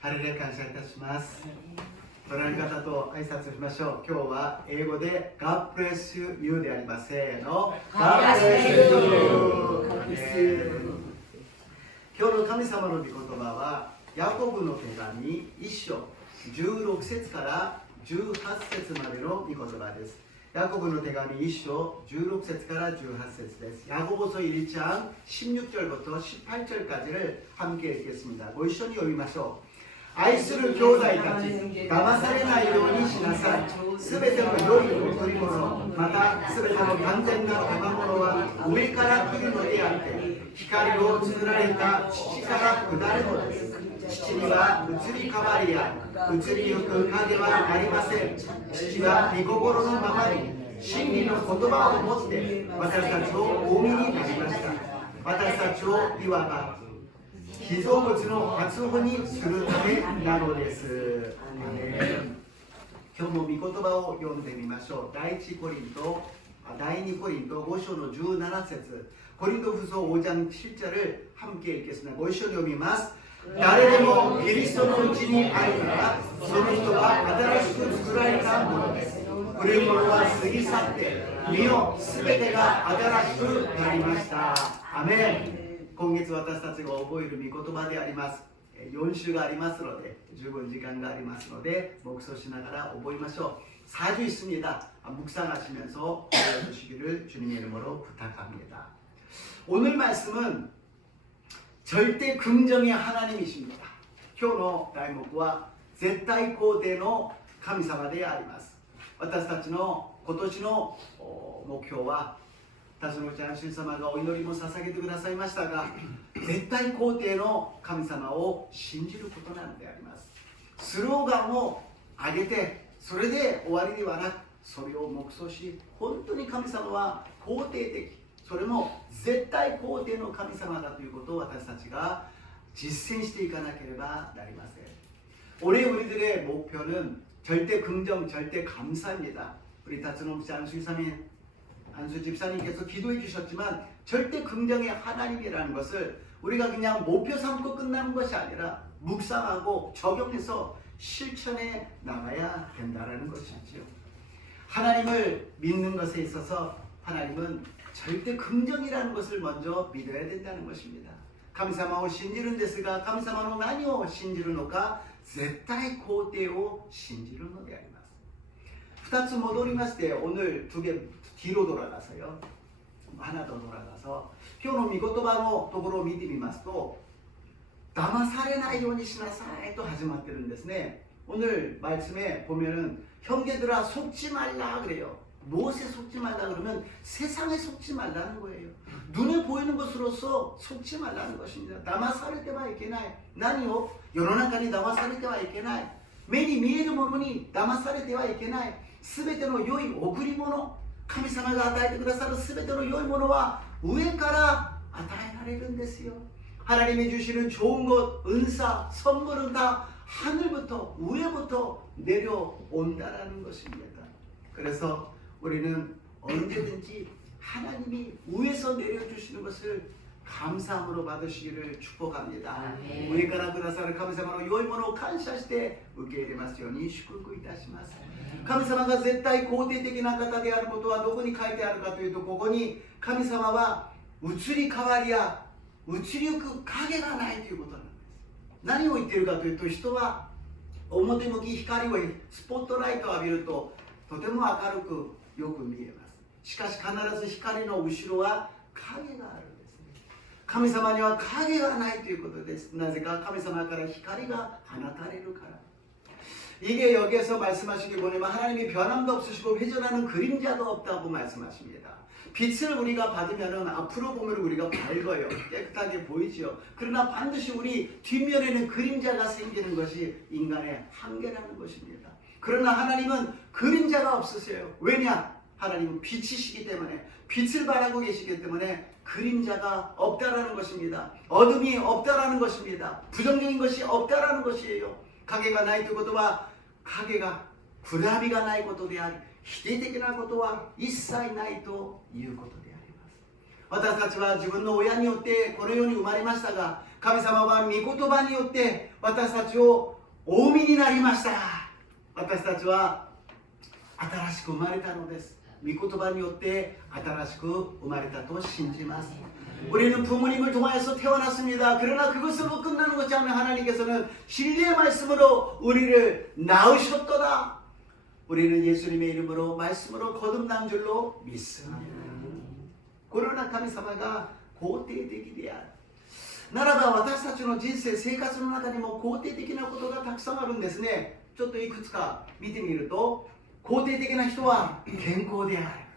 ハレルヤ感謝いたします。隣の方と挨拶しましょう。今日は英語で God bless you であります。せーの God bless you。 今日の神様の御言葉はヤコブの手紙1章16節から18節までの御言葉です。ヤコブの手紙1章16節から18節です。야고보서 1장 16절부터 18절까지를 함께 읽겠습니다. ご一緒に読みましょう。愛する兄弟たち、騙されないようにしなさい。すべての良い贈り物、またすべての完全な賜物は上から来るのであって、光を作られた父から下るのです。父には移り変わりや移りゆく影はありません。父は御心のままに真理の言葉を持って私たちをお産みになりました。私たちをいわば被造物の発音にするためなのです。今日も御言葉を読んでみましょう。第2コリント5章の17節、コリントフソ5장 7절을 함께 읽겠습니다. ご一緒に読みます。誰でもキリストのうちにあるなら、その人は新しく作られたものです。古いものは過ぎ去って、見よ、すべてが新しくなりました。アメン。今月私たちが覚える御言葉であります。4週がありますので、十分時間がありますので、黙想しながら覚えましょう。 4주 있습니다. 묵상하시면서 배워주시기를 주님의 이름으로 부탁합니다. 오늘 말씀은 절대 긍정의 하나님이십니다. 今日の題目は絶対肯定の神様であります。私たちの今年の目標は、私のうち主様がお祈りも捧げてくださいましたが、絶対肯定の神様を信じることなのであります。スローガンを上げてそれで終わりではなく、それを黙想し、本当に神様は肯定的、それも絶対肯定の神様だということを私たちが実践していかなければなりません。 올해 우리들의 목표는 절대 긍정, 절대 감사입니다. 우리 다츠노 목사 안수 집사님께서 기도해 주셨지만, 절대 긍정의 하나님이라는 것을 우리가 그냥 목표 삼고 끝나는 것이 아니라 묵상하고 적용해서 실천해 나가야 된다는 것이죠. 하나님을 믿는 것에 있어서 하나님은 절대 긍정이라는 것을 먼저 믿어야 된다는 것입니다. 神様を信じるんですが、神様の何を信じるのか、絶対肯定を信じるのであります。2つ戻りまして、 오늘 2개 뒤로 돌아가서요. 하나 더 돌아가서 今日の御言葉のところを見てみますと、騙されないようにしなさいと始まってるんですね。 오늘 말씀에 보면은 형제들아 속지 말라 그래요. 무엇에 속지 말라 그러면 세상에 속지 말라는 거예요. 눈에 보이는 것으로서 속지 말라는 것입니다. 騙されてはいけない。何を世の中に騙されてはいけない。目に見えるものに騙されてはいけない。すべての良い贈り物、神様が与えてくださるすべての良いものは上から与えられるんですよ。 하나님이 주시는 좋은 것, 은사, 선물은 다 하늘부터, 위에부터 내려온다라는 것입니다. 그래서 우리는 언제든지 하나님이 위에서 내려주시는 것을 감사함으로 받으시기를 축복합니다.上からくださる神様の良いものを感謝して受け入れますように祝福いたします。神様が絶対肯定的な方であることはどこに書いてあるかというと、ここに神様は移り変わりや移りゆく影がないということなんです。何を言っているかというと、人は表向き光をスポットライトを浴びるととても明るくよく見えます。しかし必ず光の後ろは影があるんですね。神様には影がないということです。なぜか神様から光が放たれるから。 이게 여기에서 말씀하시기 보면 하나님이 변함도 없으시고 회전하는 그림자도 없다고 말씀하십니다. 빛을 우리가 받으면 앞으로 보면 우리가 밝아요. 깨끗하게 보이죠. 그러나 반드시 우리 뒷면에는 그림자가 생기는 것이 인간의 한계라는 것입니다. 그러나 하나님은 그림자가 없으세요. 왜냐? 하나님은 빛이시기 때문에, 빛을 바라고 계시기 때문에 그림자가 없다라는 것입니다. 어둠이 없다라는 것입니다. 부정적인 것이 없다라는 것이에요. 影がないということは、影が暗闇がないことであり、否定的なことは一切ないということであります。私たちは自分の親によってこの世に生まれましたが、神様は御言葉によって私たちをお産みになりました。私たちは新しく生まれたのです。御言葉によって新しく生まれたと信じます。 우리는 부모님을 통하여서 태어났습니다. 그러나 그것으로 끝나는 것이 아니라 하나님께서는 진리의 말씀으로 우리를 낳으셨도다. 우리는 예수님의 이름으로 말씀으로 거듭난 줄로 믿습니다. 그러나 神様が肯定的であるならば、私たちの人生生活の中にも肯定的なことがたくさんあるんですね。ちょっといくつか見てみると、肯定的な人は健康である。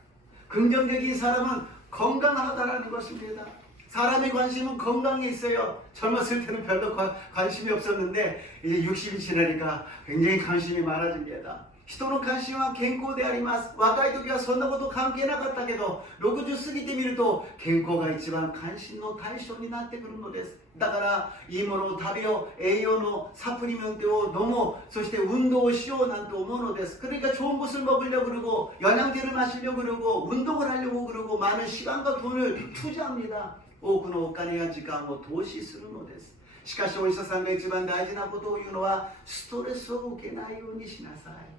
긍정적인 사람은 건강하다라는 것입니다. 사람의 관심은 건강에 있어요. 젊었을 때는 별로 관심이 없었는데 이제 60이 지나니까 굉장히 관심이 많아집니다. 人の関心は健康であります。若い時はそんなこと関係なかったけど、60過ぎてみると健康が一番関心の対象になってくるのです。だからいいものを食べよう、栄養のサプリメントを飲もう、そして運動をしようなんて思うのです。 그러니까 좋은 것을 먹으려고 그러고 영양제를 마시려고 그러고 운동을 하려고 그러고 많은 시간과 돈을 투자합니다. 多くのお金や時間を投資するのです。 しかしお医者さんが一番大事なことを言うのは、ストレスを受けないようにしなさい。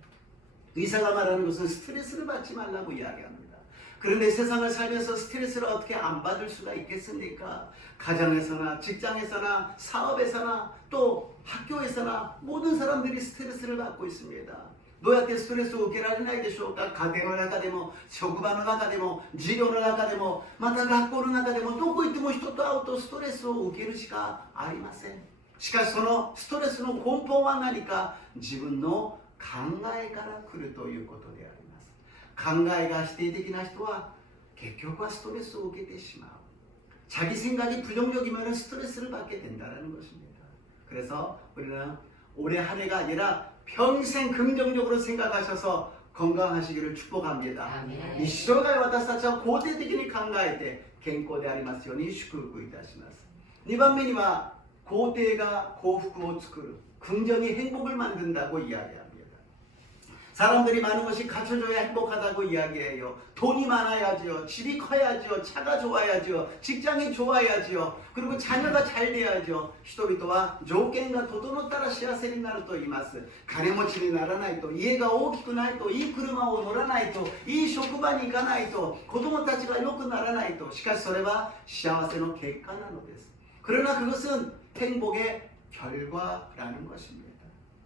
의사가 말하는 것은 스트레스를 받지 말라고 이야기합니다. 그런데 세상을 살면서 스트레스를 어떻게 안 받을 수가 있겠습니까? 가정에서나 직장에서나 사업에서나 또 학교에서나 모든 사람들이 스트레스를 받고 있습니다. どうやってストレスを受けられないでしょうか。家庭の中でも職場の中でも授業の中でもまた学校の中でもどこ行っても人と会うとストレスを受けるしかありません。しかしそのストレスの根本は何か、自分の考えから来るということであります。考えが否定的な人は結局はストレスを受けてしまう。 자기 생각이 부정적이면 스트레스를 받게 된다는 것입니다. 그래서 우리는 올해 한 해가 아니라 평생 긍정적으로 생각하셔서 건강하시기를 축복합니다. 이 시조가 私たちは肯定的に考えて健康でありますように祝福いたします。 2番目には肯定が幸福を作る、 긍정이 행복을 만든다고 이야기합니다. 사람들이 많은 것이 갖춰져야 행복하다고 이야기해요. 돈이 많아야지요, 집이 커야지요, 차가 좋아야지요, 직장이 좋아야지요, 그리고 자녀가 잘 돼야죠. 人々は条件が整ったら幸せになると言います。金持ちにならないと、家が大きくないと、いい車を乗らないと、いい職場に行かないと、子供たちが良くならないと。しかしそれは幸せの結果なのです。 그러나 그것은 행복의 결과라는 것입니다.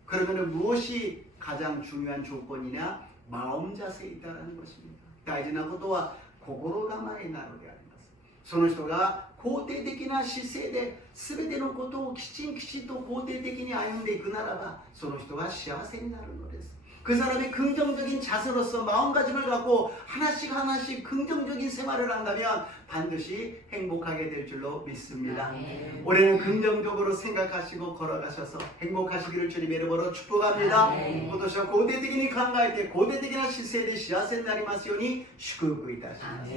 그러면 무엇이 가장 중요한 조건이냐? 마음 자세에 있다는 것입니다. 大事なことは心構えなのであります。その人が肯定的な姿勢で全てのことをきちんと肯定的に歩んでいくならば、その人は幸せになるのです。 그 사람이 긍정적인 자세로서 마음가짐을 갖고 하나씩 긍정적인 생활을 한다면 반드시 행복하게 될 줄로 믿습니다. 올해는 긍정적으로 생각하시고 걸어가셔서 행복하시기를 주님의 이름으로 축복합니다. 今年は肯定的に考えて肯定的な姿勢で幸せになりますように祝福いたします。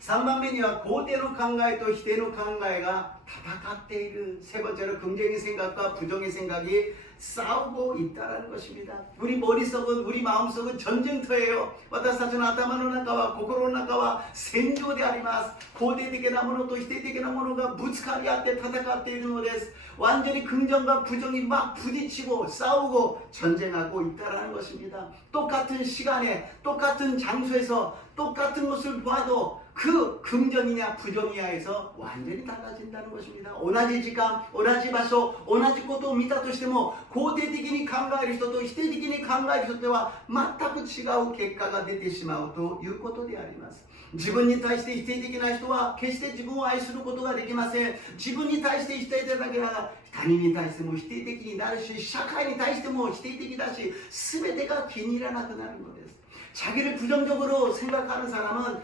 3番目には肯定の考えと否定の考えが戦っている。 세 번째로 긍정의 생각과 부정의 생각이 싸우고 있다는 것입니다. 우리 머릿속은, 우리 마음속은 전쟁터예요. 私たちの頭の中は、心の中は戦場であります。肯定的なものと否定的なものがぶつかり合って戦っているのです。 완전히 긍정과 부정이 막 부딪히고 싸우고 전쟁하고 있다는 것입니다. 똑같은 시간에 똑같은 장소에서 똑같은 것을 봐도 그 긍정이냐 부정이냐에서 완전히 달라진다는 것입니다. 同じ時間、同じ場所、同じことを見たとしても肯定的に考える人と否定的に考える人では全く違う結果が出てしまうということであります。 自分に対して否定的な人は決して自分を愛することができません。自分に対して否定的だけなら他人に対しても否定的になるし、社会に対しても否定的だし、全てが気に入らなくなるのです。 자기를 부정적으로 생각하는 사람은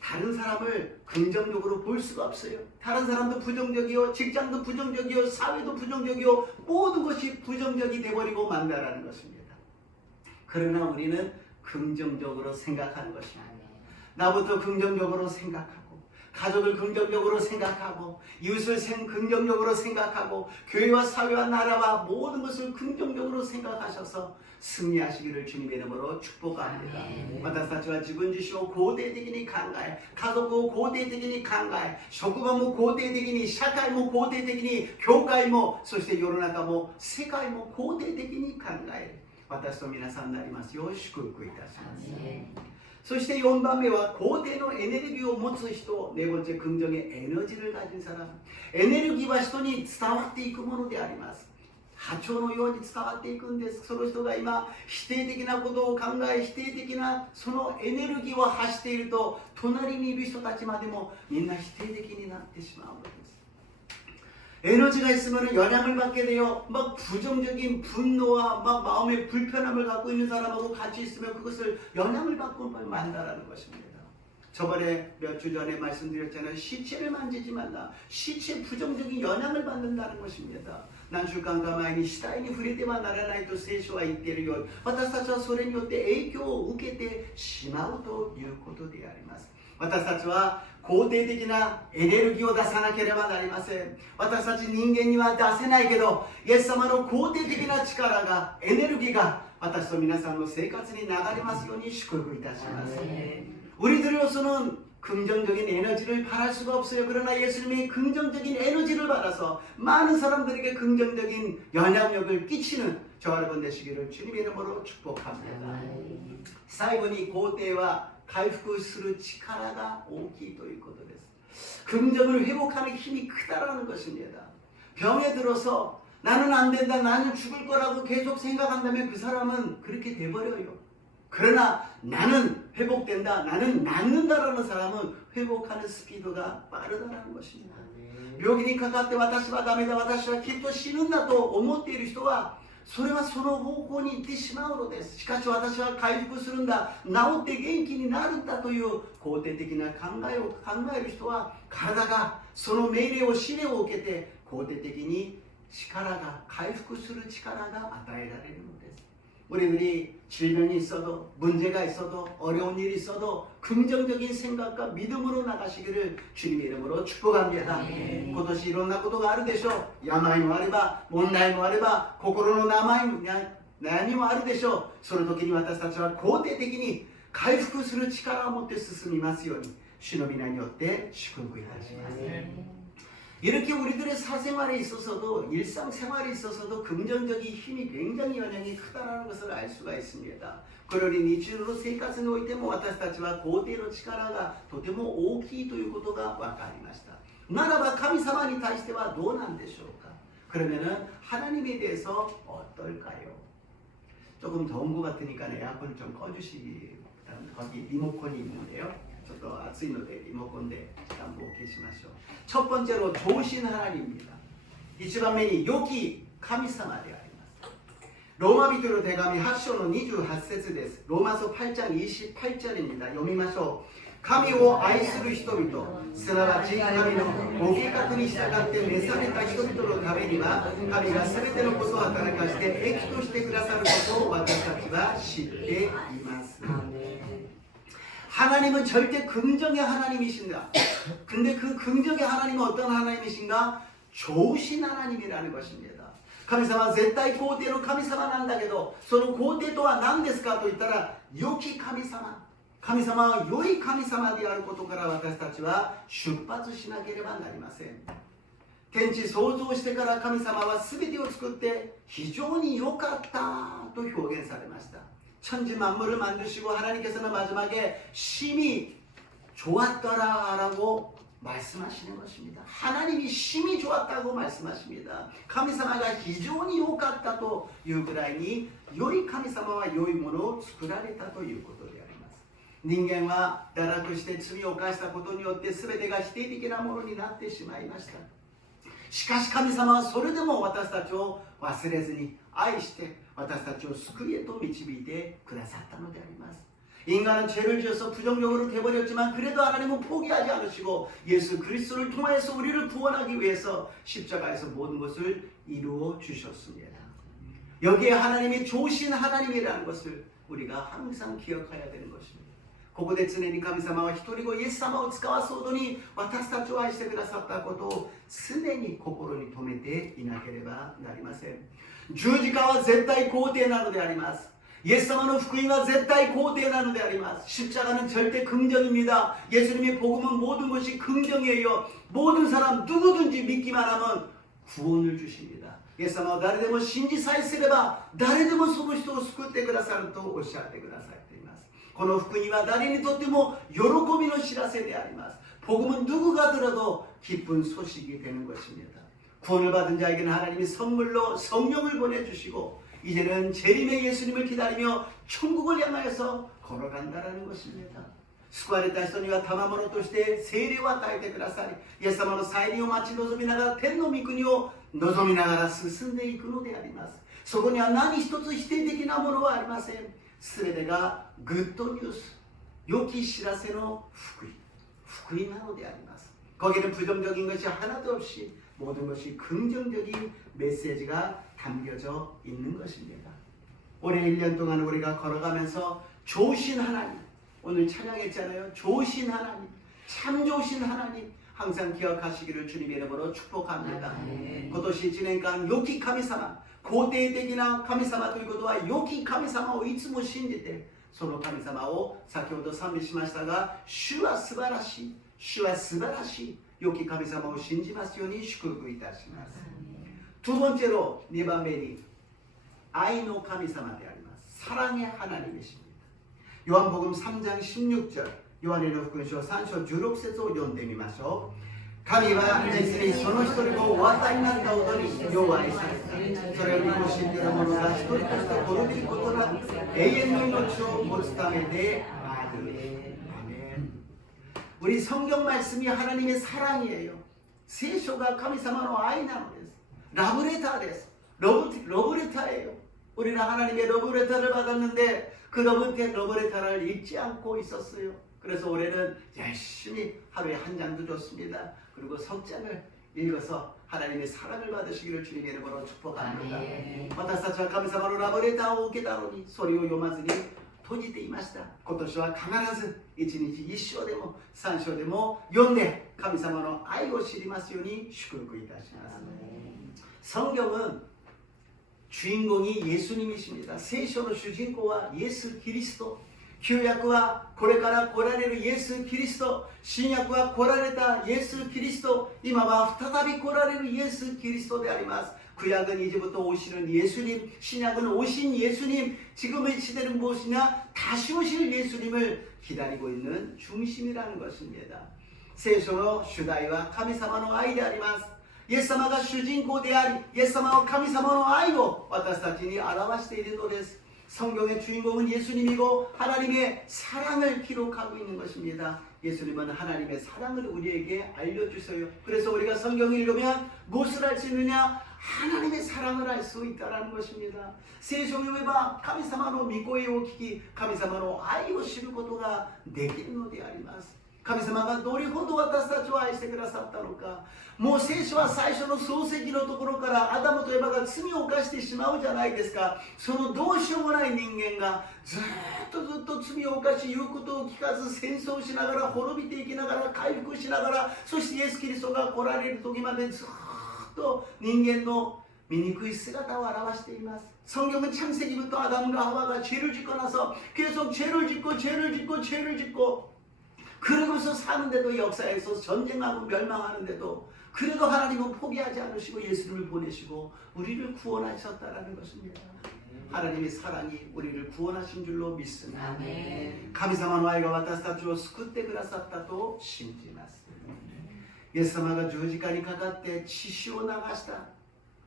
다른 사람을 긍정적으로 볼 수가 없어요. 다른 사람도 부정적이요, 직장도 부정적이요, 사회도 부정적이요, 모든 것이 부정적이 되어버리고 만다라는 것입니다. 그러나 우리는 긍정적으로 생각하는 것입니다. 나부터 긍정적으로 생각하고 가족을 긍정적으로 생각하고 이웃을 긍정적으로 생각하고 교회와 사회와 나라와 모든 것을 긍정적으로 생각하셔서 승리하시기를 주님의 이름으로 축복합니다. 私たちは自分自身を肯定的に考え、家族を肯定的に考え、職場も肯定的に、社会も肯定的に、教会も、そして世の中も世界も肯定的に考え、私と皆さんになりますよう祝福いたします。そして4番目は肯定のエネルギーを持つ人、네 번째 긍정의 에너지를 가진 사람.エネルギーは人に伝わっていくものであります。波長のように伝わっていくんです。その人が今否定的なことを考え、否定的なそのエネルギーを発していると、隣にいる人たちまでもみんな否定的になってしまうのです。에너지가 있으면 영향을 받게 돼요. 막 부정적인 분노와 막 마음의 불편함을 갖고 있는 사람하고 같이 있으면 그것을 영향을 받고 만다라는 것입니다. 저번에 몇 주 전에 말씀드렸잖아요. 시체를 만지지 말라. 시체 부정적인 영향을 받는다는 것입니다. 何週間か前に死体に触れてはならないと聖書は言っているように、私たちはそれによって影響を受けてしまうということであります。私たちは肯定的なエネルギーを出さなければなりません。私たち人間には出せないけど、イエス様の肯定的な力が、エネルギーが私と皆さんの生活に流れますように祝福いたします。우리들로서는 긍정적인 에너지를 바랄 수가 없어요. 그러나 예수님이 긍정적인 에너지를 받아서 많은 사람들에게 긍정적인 영향력을 끼치는 저와 여러분 되시기를 주님의 이름으로 축복합니다. 最後に肯定は回復する力が大きいということです。 긍정을 회복하는 힘이 크다라는 것입니다. 병에 들어서 나는 안 된다, 나는 죽을 거라고 계속 생각한다면 그 사람은 그렇게 돼버려요. 그러나 나는 회복된다, 나는 낫는다라는 사람은 회복하는 스피드가 빠르다는 것입니다. 病気にかかって私はダメだ、私はきっと死ぬんだと思っている人はそれはその方向に行ってしまうのです。しかし私は回復するんだ、治って元気になるんだという肯定的な考えを考える人は体がその命令を指令を受けて肯定的に力が回復する力が与えられるのです。 우리들이 질병이 있어도 문제가 있어도 어려운 일이 있어도 긍정적인 생각과 믿음으로 나가시기를 주님의 이름으로 축복합니다. 今年いろんなことがあるでしょう。病もあれば問題もあれば心の悩みもあるでしょう。その時に私たちは肯定的に回復する力を持って進みますように主の皆によって祝福いたします。 이렇게 우리들의 사생활에 있어서도 일상생활에 있어서도 긍정적인 힘이 굉장히 영향이 크다는 것을 알 수가 있습니다. これより日常の生活においても私たちは肯定の力がとても大きいということが分かりました。ならば神様に対してはどうなんでしょうか。 그러면은 하나님에 대해서 어떨까요? 조금 더운 것 같으니까 에어컨을 좀 꺼주시기 바랍니다. 거기 리모컨이 있는데요. 또暑いのでリモコンで暖房を消しましょう。첫 번째로 좋으신 하나님입니다. 1番目に良き神様であります。ローマ人の手紙8章の28節です。ローマ書8장28절입니다. 読みましょう。神を愛する人々、すなわち神のご計画に従って召された人々のためには、神が全てのことを働かして益としてくださることを私たちは知っています。 하나님은 절대 긍정의 하나님이신가? 근데 그 긍정의 하나님은 어떤 하나님이신가? 좋으신 하나님이라는 것입니다. 神様は絶対肯定の神様なんだけど、その肯定とは何ですかと言ったら、良き神様。神様は良い神様であることから私たちは出発しなければなりません。天地創造してから神様は全てを作って非常に良かったと表現されました。 천지 만물을 만드시고 하나님께서는 마지막에 심히 좋았더라라고 말씀하시는 것입니다. 하나님이 심히 좋았다고 말씀하십니다. 神様が非常に良かったというぐらいに良い神様は良いものを作られたということであります。人間は堕落して罪を犯したことによって全てが否定的なものになってしまいました。しかし神様はそれでも私たちを忘れずに愛して私たちを救いへと導いてくださったのであります。 인간은 죄를 지어서 부정적으로 되어버렸지만 그래도 하나님은 포기하지 않으시고 예수 그리스도를 통하여서 우리를 구원하기 위해서 십자가에서 모든 것을 이루어 주셨습니다. 여기에 하나님이 좋으신 하나님이라는 것을 우리가 항상 기억해야 되는 것입니다. ここで常に神様は一人子イエス様を使わすほどに私たちを愛してくださったことを常に心に留めていなければなりません。十字架は絶対肯定なのであります。예수님의福音은絶対 肯定なのであります. 십자가는 절대 긍정입니다. 예수님의 복음은 모든 것이 긍정이에요. 모든 사람 누구든지 믿기만 하면 구원을 주십니다. 예수님은 誰でも信じさえすれば誰でもその人を救ってくださるとおっしゃってくださっています。この福音は誰にとっても喜びの知らせであります。 복음은 누구가 들어도 기쁜 소식이 되는 것입니다. 구원을 받은 자에게는 하나님이 선물로 성령을 보내주시고 이제는 재림의 예수님을 기다리며 천국을 향하여서 걸어간다라는 것입니다. 救われた人には賜物として聖霊を与えてくださり、イエス様の再臨を待ち望みながら天の御国を望みながら進んでいくのであります。そこには何一つ否定的なものはありません。すべてがグッドニュース、良き知らせの福音、福音なのであります。 거기는 부정적인 것이 하나도 없이 모든 것이 긍정적인 메시지가 담겨져 있는 것입니다. 올해 1년 동안 우리가 걸어가면서 좋으신 하나님, 오늘 찬양했잖아요. 좋으신 하나님, 참 좋으신 하나님 항상 기억하시기를 주님의 이름으로 축복합니다. 今年1年間良き神様、肯定的な神様ということは良き神様をいつも信じて、その神様を先ほど賛美しましたが、主は素晴らしい、主は素晴らしい、良き神様を信じますように祝福いたします。 두 번째로, 2番目に 愛の神様であります。 사랑의 하나님이십니다. 요한복음 3장 16절, 요한의福音書3章16節を読んでみましょう。 神は実にその一人をお与えになったほどに世を愛された。それを見越しんでいる者が一人として滅びることなく永遠の命を持つためである。 아멘. 우리 성경 말씀이 하나님의 사랑이에요. 세쇼가 神様の愛なのです。 러브레터です。 러브레터예요. 우리는 하나님의 러브레터를 받았는데 그 러브레터를 읽지 않고 있었어요. 그래서 올해는 열심히 하루에 한 장도 좋습니다. 그리고 석장을 읽어서 하나님의 사랑을 받으시기를 주님의 이름으로 축복합니다. 私たちは神様のラブレターを受けたのにそれを読まずに閉じていました。今年は必ず1日1章でも3章でも読んで神様の愛を知りますように祝福いたします。 성경은 주인공이 예수님이십니다.聖書の主人公は 예수 그리스도. 旧約はこれから来られるイエス・キリスト、新約は来られたイエス・キリスト、今は再び来られるイエス・キリストであります。 구약은 이제부터 오시는 예수님, 신약은 오신 예수님, 지금의 시대는 무엇이냐? 다시 오실 예수님을 기다리고 있는 중심이라는 것입니다.聖書の主題は神様の愛であります。 イエス様が主人公であり、イエス様は神様の愛を私たちに表しているのです。 성경의 주인공은 예수님이고 하나님의 사랑을 기록하고 있는 것입니다. 예수님은 하나님의 사랑을 우리에게 알려주세요. 그래서 우리가 성경을 읽으면 무엇을 알 수 있느냐? 하나님의 사랑을 알 수 있다는 것입니다. 聖書を読めば神様の御声を聞き、神様の愛を知ることができるのであります。 神様がどれほど私たちを愛してくださったのか。もう聖書は最初の創世記のところからアダムとエバが罪を犯してしまうじゃないですか。そのどうしようもない人間がずっと罪を犯し、言うことを聞かず戦争しながら滅びていきながら回復しながら、そしてイエス・キリストが来られる時までずっと人間の醜い姿を表しています。 성경은 창세기부터 아담과 하와가 죄를 짓고 나서 계속 죄를 짓고 그러고서 사는데도 역사에서 전쟁하고 멸망하는데도 그래도 하나님은 포기하지 않으시고 예수님을 보내시고 우리를 구원하셨다라는 것입니다. 하나님의 사랑이 우리를 구원하신 줄로 믿습니다. 神様の愛が私たちを救ってくださったと信じます。イエス様が十字架にかかって血潮を流した。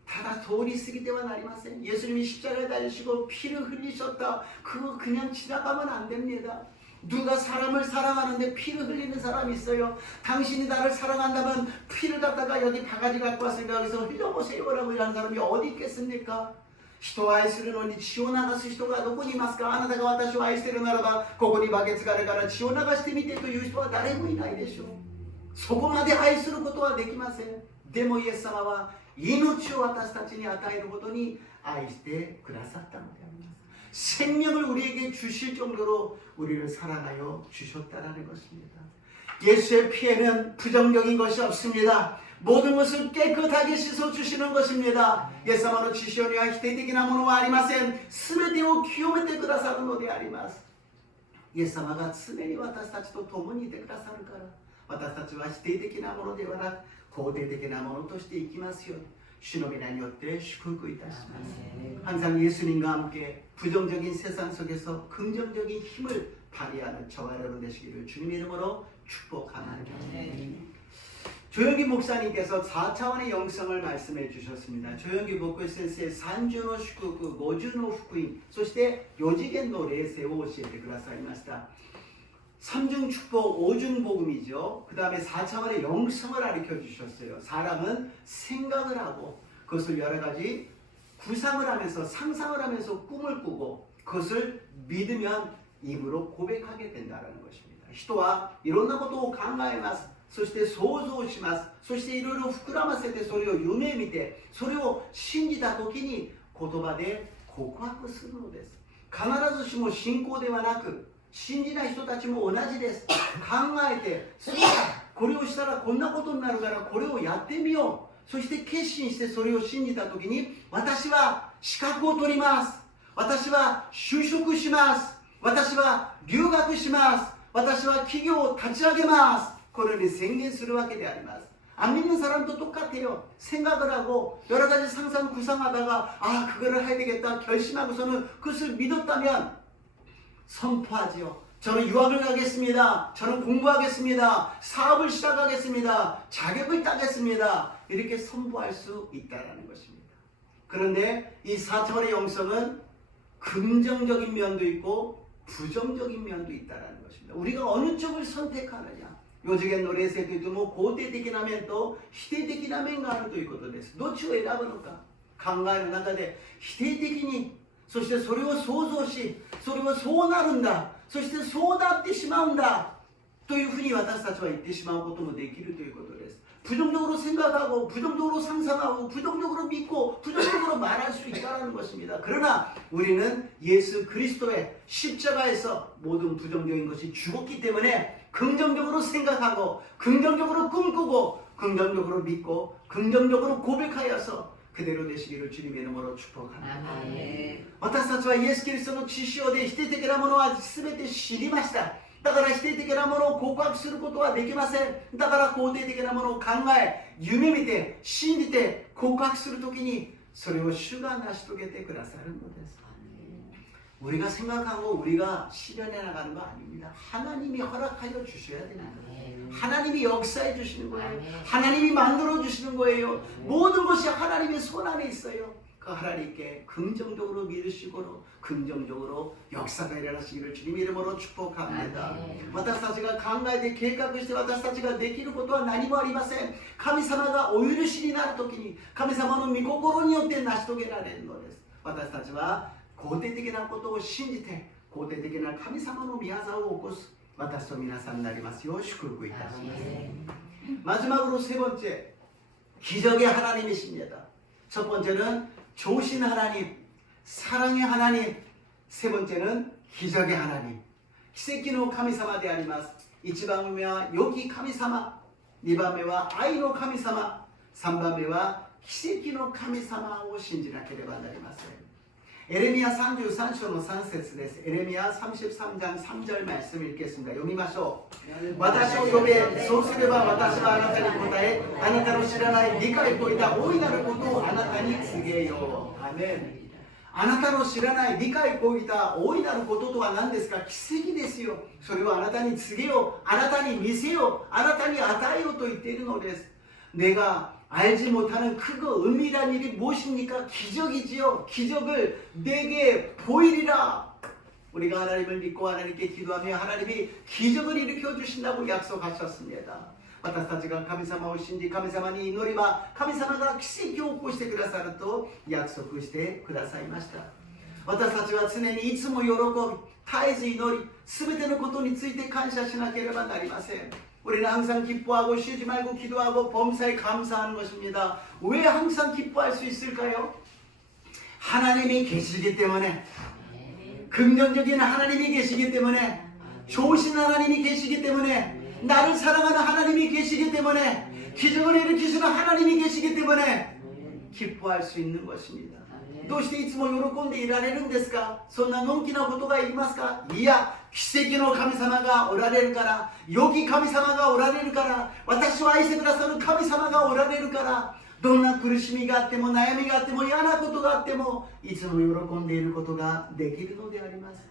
ただ通り過ぎてはなりません。 예수님이 십자가에 달리시고 피를 흘리셨다. 그거 그냥 지나가면 안 됩니다. 누가 사람을 사랑하는데 피를 흘리는 사람이 있어요. 당신이 나를 사랑한다면 피를 갖다가 여기 바가지 갖고 왔으니까 여기서 흘려보세요라고 하는 사람이 어디 있겠습니까? 人を愛するのに血を流す人がどこにいますか？あなたが私を愛しているならばここにバケツがあるから血を流してみてという人は誰もいないでしょう。そこまで愛することはできません。でもイエス様は命を私たちに与えることに愛してくださったのであります。 생명을 우리에게 주실 정도로 우리를 사랑하여 주셨다라는 것입니다. 예수의 피에는 부정적인 것이 없습니다. 모든 것을 깨끗하게 씻어주시는 것입니다. イエス様の血潮には否定的なものはありません。すべてを清めてくださるのであります。イエス様が常に私たちと共にいてくださるから、私たちは否定的なものではなく肯定的なものとして生きますように、主の皆によって祝福いたします。항상 예수님과 함께 부정적인 세상 속에서 긍정적인 힘을 발휘하는 저와 여러분 되시기를 주님의 이름으로 축복합니다. 조영기 목사님께서 4차원의 영성을 말씀해 주셨습니다. 조영기 목회先生三重の祝福、五重の福音、そして四次元の霊性を教えてくださいました。 삼중 축복, 오중 복음이죠. 그 다음에 4차원의 영성을 가르쳐 주셨어요. 사람은 생각을 하고 그것을 여러 가지 구상을 하면서 상상을 하면서 꿈을 꾸고 그것을 믿으면 입으로 고백하게 된다는 것입니다. 人は いろんなことを考えます。そして想像します。そしていろいろ膨らませてそれを夢見てそれを信じた時に言葉で告白するのです。必ずしも信仰ではなく信じない人たちも同じです。考えて、そうだ、これをしたらこんなことになるからこれをやってみよう。そして決心してそれを信じたときに、私は資格を取ります。私は就職します。私は留学します。私は企業を立ち上げます。このように宣言するわけであります。안 믿는 사람도 똑같아요. 생각을 하고 여러 가지 상상 구상하다가 아 그거를 해야 되겠다 결심하고서는 그것을 믿었다면 선포하지요. 저는 유학을 가겠습니다. 저는 공부하겠습니다. 사업을 시작하겠습니다. 자격을 따겠습니다. 이렇게 선포할 수 있다는 것입니다. 그런데 이 4차원의 영성은 긍정적인 면도 있고 부정적인 면도 있다는 것입니다. 우리가 어느 쪽을 선택하느냐. 4次元の霊性といっても肯定的な面と否定的な面があるということです。どっちを選ぶのか。考えの中で否定的にそしてそれを想像しそれはそうなるんだそしてそうなってしまうんだというふうに私たちは言ってしまうこともできるということです。 부정적으로 생각하고 부정적으로 상상하고 부정적으로 믿고 부정적으로 말할 수 있다는 것입니다. 그러나 우리는 예수 그리스도의 십자가에서 모든 부정적인 것이 죽었기 때문에 긍정적으로 생각하고 긍정적으로 꿈꾸고 긍정적으로 믿고 긍정적으로 고백하여서 그대로 되시기를 주님의 이름으로 축복합니다. 私たちはイエス・キリストの血潮で否定的なものは全て知りました。だから否定的なものを告白することはできません。だから肯定的なものを考え、夢見て、信じて告白するときにそれを主が成し遂げてくださるのです。 우리가 생각하고 우리가 실현해 나가는 거 아닙니다. 하나님이 허락하여 주셔야 됩니다. 하나님이 역사해 주시는 거예요. 하나님이 만들어 주시는 거예요. 모든 것이 하나님의 손 안에 있어요. 그 하나님께 긍정적으로 믿으시고 긍정적으로 역사가 일어나시기를 주님의 이름으로 축복합니다. 私たちが考えて計画して私たちができることは何もありません。神様がお許しになるときに神様の御心によって成し遂げられるのです。私たちは肯定的なことを信じて肯定的な神様の御業を起こす私と皆さんになりますよう祝福いたします。 마지막으로 세 번째 기적의 하나님이십니다. 첫 번째는 좋으신 하나님, 사랑의 하나님. 세 번째는 기적의 하나님. 奇跡の神様であります。1番目は良き神様、2番目は愛の神様、3番目は奇跡の神様を信じなければなりません。 에레미야 33장の3節です。 에레미야 33장 3절 말씀 읽겠습니다. 読みましょう。私を呼べ、そうすれば私はあなたに答え、あなたの知らない理解を超えた大いなることをあなたに告げよう。アメン。あなたの知らない理解を超えた大いなることとは何ですか。奇跡ですよ。それをあなたに告げよう、あなたに見せよう、あなたに与えようと言っているのです。 내가 알지 못하는 크고 은밀한 일이 무엇입니까? 기적이지요. 기적을 내게 보이리라. 우리가 하나님을 믿고 하나님께 기도하며 하나님이 기적을 일으켜 주신다고 약속하셨습니다. 私たちが神様を信じ神様に祈れば神様が奇跡を起こしてくださると約束してくださいました。 私たちは常にいつも喜び絶えず祈り全てのことについて感謝しなければなりません。 우리는 항상 기뻐하고 쉬지 말고 기도하고 범사에 감사하는 것입니다. 왜 항상 기뻐할 수 있을까요? 하나님이 계시기 때문에 긍정적인 하나님이 계시기 때문에, 좋으신 하나님이 계시기 때문에, 나를 사랑하는 하나님이 계시기 때문에, 기적을 일으키시는 하나님이 계시기 때문에 기뻐할 수 있는 것입니다. どうしていつも喜んでいられるんですか？そんなのんきなことが言いますか？いや、奇跡の神様がおられるから、良き神様がおられるから、私を愛してくださる神様がおられるから、どんな苦しみがあっても悩みがあっても嫌なことがあっても、いつも喜んでいることができるのであります。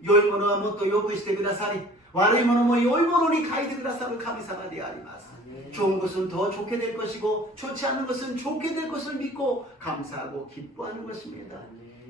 良いものはもっと良くしてくださり、悪いものも良いものに変えてくださる神様であります。 좋은 것은 더 좋게 될 것이고 좋지 않은 것은 좋게 될 것을 믿고 감사하고 기뻐하는 것입니다.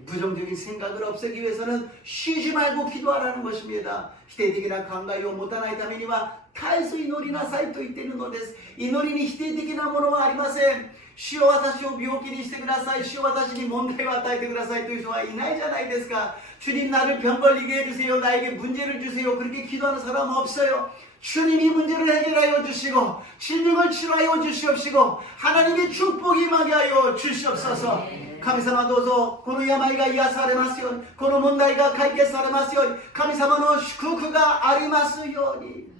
부정적인 생각을 없애기 위해서는 쉬지 말고 기도하라는 것입니다. 否定的な考えを持たないためには絶えず祈りなさいと言っているのです。祈りに否定的なものはありません。主よ私を病気にしてください。主よ私に問題を与えてくださいという人はいないじゃないですか。 주님 나를 병 걸리게 해주세요. 나에게 문제를 주세요. 그렇게 기도하는 사람 없어요. 주님이 문제를 해결하여 주시고 질병을 치료하여 주시옵시고 하나님의 축복이 임하게 하여 주시옵소서. 神様どうぞこの病が癒されますように、この問題が解決されますように、神様の祝福がありますように。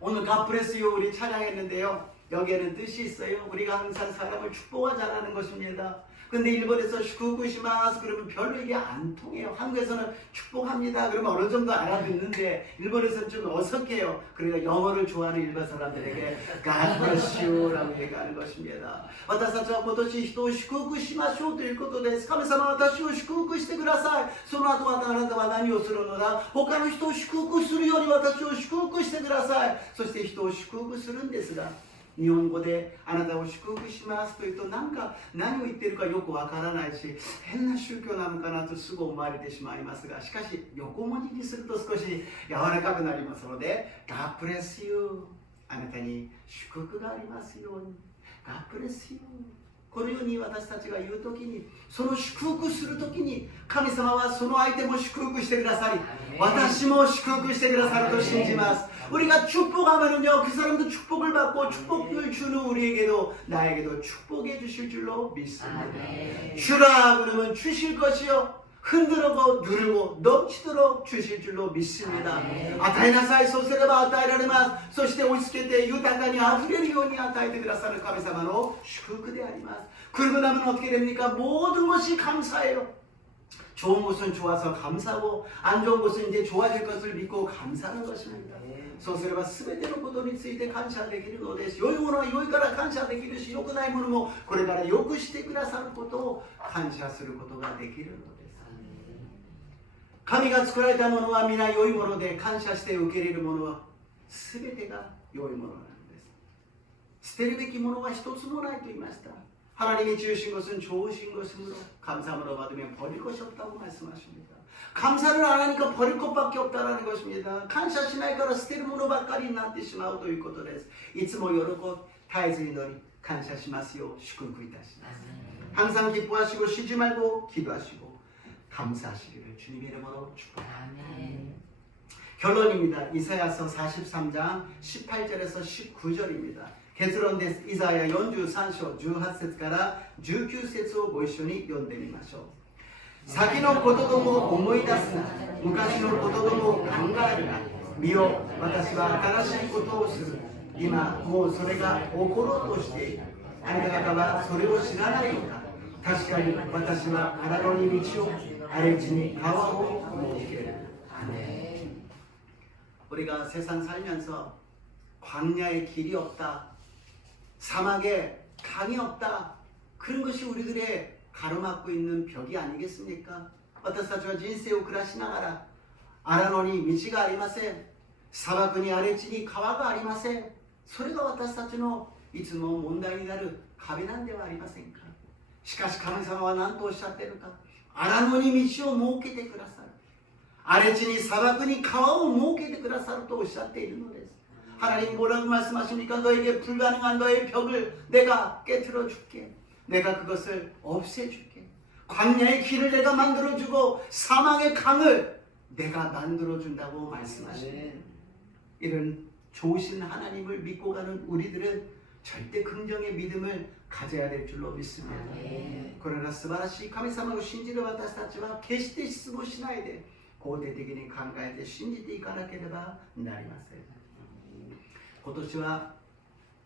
오늘 갓브레스유 우리 찬양했는데요. 여기에는 뜻이 있어요. 우리가 항상 사람을 축복하자라는 것입니다. 근데 일본에서 슈쿠쿠시마스 그러면 별로 이게 안 통해요. 한국에서는 축복합니다 그러면 어느 정도 알아듣는데 일본에서는 좀 어색해요. 그러니까 영어를 좋아하는 일본 사람들에게 God bless you라고 얘기하는 것입니다. 私たちは今年人を祝福しましょうということです。神様は私を祝福してください。その後あなたは何をするのだ？他の人を祝福するように私を祝福してください。そして人を祝福するんですが、 日本語であなたを祝福しますと言うとなんか何を言っているかよくわからないし変な宗教なのかなとすぐ思われてしまいますが、しかし横文字にすると少し柔らかくなりますので God bless you あなたに祝福がありますように God bless you このように私たちが言うときに、その祝福するときに神様はその相手も祝福してくださり、私も祝福してくださると信じます。 우리가 축복하면은요 그 사람도 축복을 받고 축복을 주는 우리에게도 나에게도 축복해 주실 줄로 믿습니다. 주라 그러면 주실 것이요 흔들고 누르고 넘치도록 주실 줄로 믿습니다. 아타이나사이 소세레바 아타이라르마스 そして押し付けて豊かにあふれるように与えてくださる神様の祝福であります。 그러고 나면 어떻게 됩니까? 모든 것이 감사해요. 좋은 것은 좋아서 감사하고 안 좋은 것은 이제 좋아질 것을 믿고 감사하는 것입니다. そうすれば全てのことについて感謝できるのです。良いものは良いから感謝できるし、良くないものもこれから良くしてくださることを感謝することができるのです。神が作られたものは皆良いもので、感謝して受け入れるものは全てが良いものなんです。捨てるべきものは一つもないと言いました。 하나님이 주신 것은 좋으신 것이므로 감사함으로 받으면 버릴 것이 없다고 말씀하십니다. 감사를 안 하니까 버릴 것밖에 없다는 것입니다. 감사しないから捨てるものばっかりになってしまうということです。いつも喜び、絶えず祈り、感謝しますよう祝福いたします。 항상 기뻐하시고 쉬지 말고 기도하시고 감사하시기를 주님의 이름으로 축복합니다. 결론입니다. 이사야서 43장 18절에서 19절입니다. 結論です。イザヤ43章18節から19節をご一緒に読んでみましょう。先のことども思い出すな、昔のことども考えるな。見よ、私は新しいことをする。今もうそれが起ころうとしている。あなた方はそれを知らないのか。確かに私は荒野に道を、荒れ地に川を設ける。 우리가 세상 살면서 광야에 길이 없다, 사막에 강이 없다, 그런 것이 우리들의 가로막고 있는 벽이 아니겠습니까? 私たちは人生を暮らしながら荒野に道がありません。砂漠に荒れ地に川がありません。それが私たちのいつも問題になる壁なんではありませんか。しかし神様は何とおっしゃっているか。荒野に道を設けてくださる。荒れ地に砂漠に川を設けてくださるとおっしゃっているのです。 하나님 뭐라고 말씀하십니까? 너에게 불가능한 너의 벽을 내가 깨트려 줄게. 내가 그것을 없애줄게. 광야의 길을 내가 만들어주고 사망의 강을 내가 만들어준다고 말씀하십니다. 이런 좋으신 하나님을 믿고 가는 우리들은 절대 긍정의 믿음을 가져야 될 줄로 믿습니다. 그러나 素晴らしい神様を信じる私たちは決して失望しないで肯定的に考えて信じていかなければなりません。今年は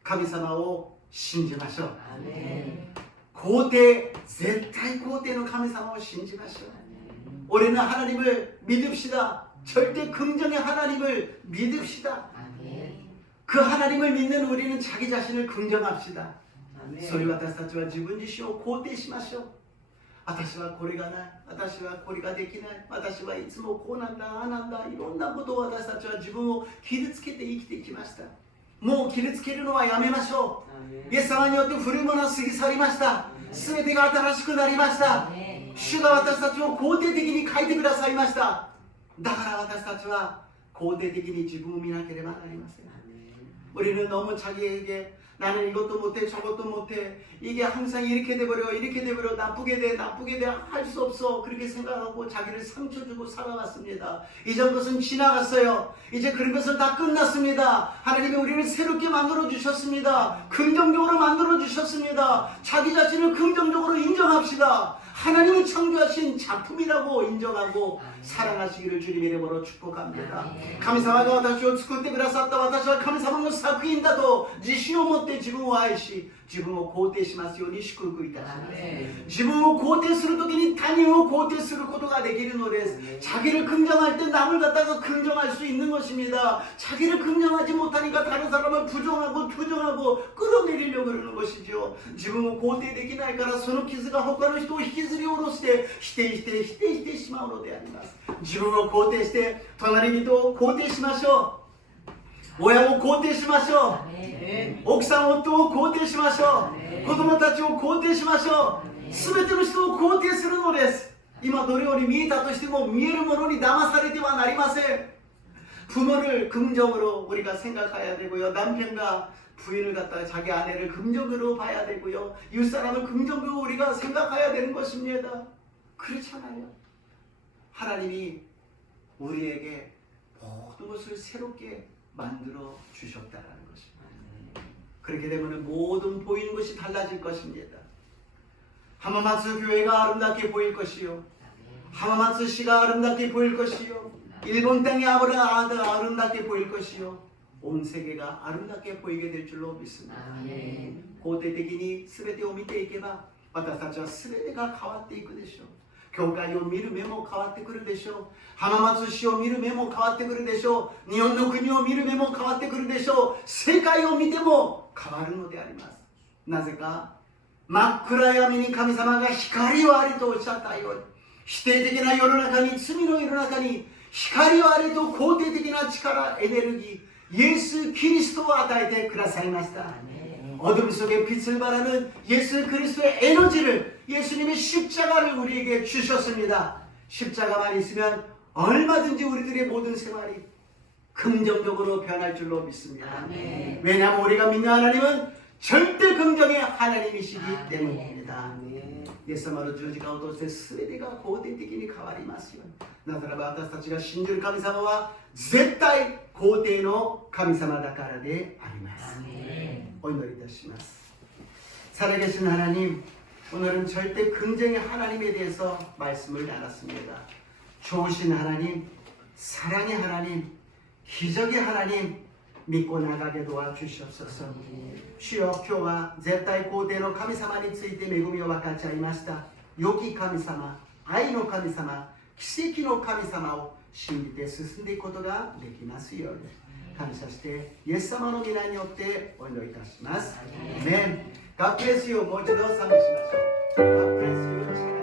神様を信じましょう。肯定、絶対肯定の神様を信じましょう。 우리는 하나님을 믿읍시다. 절대 긍정의 하나님을 믿읍시다. 그 하나님을 믿는 우리는 자기 자신을 긍정합시다. それ私たちは自分自身を肯定しましょう。私はこれがない、私はこれができない、私はいつもこうなんだ、ああなんだ、いろんなことを私たちは自分を傷つけて生きてきました。もう傷つけるのはやめましょう。イエス様によって古いものは過ぎ去りました。すべてが新しくなりました。主が私たちを肯定的に変えてくださいました。だから私たちは肯定的に自分を見なければなりません。 우리는 너무 자기에게 나는 이것도 못해 저것도 못해 이게 항상 이렇게 돼버려 나쁘게 돼 할 수 없어 그렇게 생각하고 자기를 상처 주고 살아왔습니다. 이전 것은 지나갔어요. 이제 그런 것은 다 끝났습니다. 하나님이 우리를 새롭게 만들어 주셨습니다. 긍정적으로 만들어 주셨습니다. 자기 자신을 긍정적으로 인정합시다. 하나님이 창조하신 작품이라고 인정하고 사랑하시기를 주님의 이름으로 축복합니다. 神様が私を作ってくださった私は神様の作品だと自信を持って自分を愛し自分を肯定しますように祝福いたします。自分を肯定するときに他人を肯定することができるのです。 자기를 긍정할 때 남을 갖다가 긍정할 수 있는 것입니다. 자기를 긍정하지 못하니까 다른 사람을 부정하고 투정하고 끌어내리려고 그러는 것이죠. 自分を肯定できないからその傷が他の人を引きずり下ろして否定してしまうのであります。 自分を肯定して隣人を肯定しましょう。親を肯定しましょう。奥さん夫を肯定しましょう。子供たちを肯定しましょう。すべての人を肯定するのです。今どれより見えたとしても見えるものに騙されてはなりません。 부모를 긍정으로 우리가 생각해야 되고요. 남편과 부인을 갖다가 자기 아내를 긍정으로 봐야 되고요. 이웃사람을 긍정으로 우리가 생각해야 되는 것입니다. 그렇잖아요. 하나님이 우리에게 모든 것을 새롭게 만들어 주셨다는 것입니다. 그렇게 되면 모든 보이는 것이 달라질 것입니다. 하마마츠 교회가 아름답게 보일 것이요. 하마마츠 시가 아름답게 보일 것이요. 일본 땅이 아름답게 보일 것이요. 온 세계가 아름답게 보이게 될 줄로 믿습니다. 肯定的に全てを見ていけば私たちは全てが変わっていくでしょう。 教会を見る目も変わってくるでしょう。浜松市を見る目も変わってくるでしょう。日本の国を見る目も変わってくるでしょう。世界を見ても変わるのであります。なぜか真っ暗闇に神様が光をありとおっしゃったように否定的な世の中に罪の世の中に光をありと肯定的な力エネルギーイエス・キリストを与えてくださいました。 어둠 속에 빛을 발하는 예수 그리스도의 에너지를 예수님의 십자가를 우리에게 주셨습니다. 십자가만 있으면 얼마든지 우리들의 모든 생활이 긍정적으로 변할 줄로 믿습니다. 왜냐하면 우리가 믿는 하나님은 절대 긍정의 하나님이시기 때문입니다. イエス様の十字架を通して全てが肯定的に変わりますように。なぜならば私たちが信じる神様は絶対肯定の神様だからであります。 お祈りいたします。 살아계신 하나님, 오늘은 절대 긍정의 하나님에 대해서 말씀을 나눴습니다. 좋으신 하나님, 사랑의 하나님, 기적의 하나님 믿고 나가게 도와주시옵소서. 주여今日は絶対肯定の神様について恵みを分かち合いました。良き神様、愛の神様、奇跡の神様を信じて進んでいくことができますように。 感謝してイエス様の皆によってお祈りいたします。アメン。God bless you。もう一度賛美しましょう。God bless you。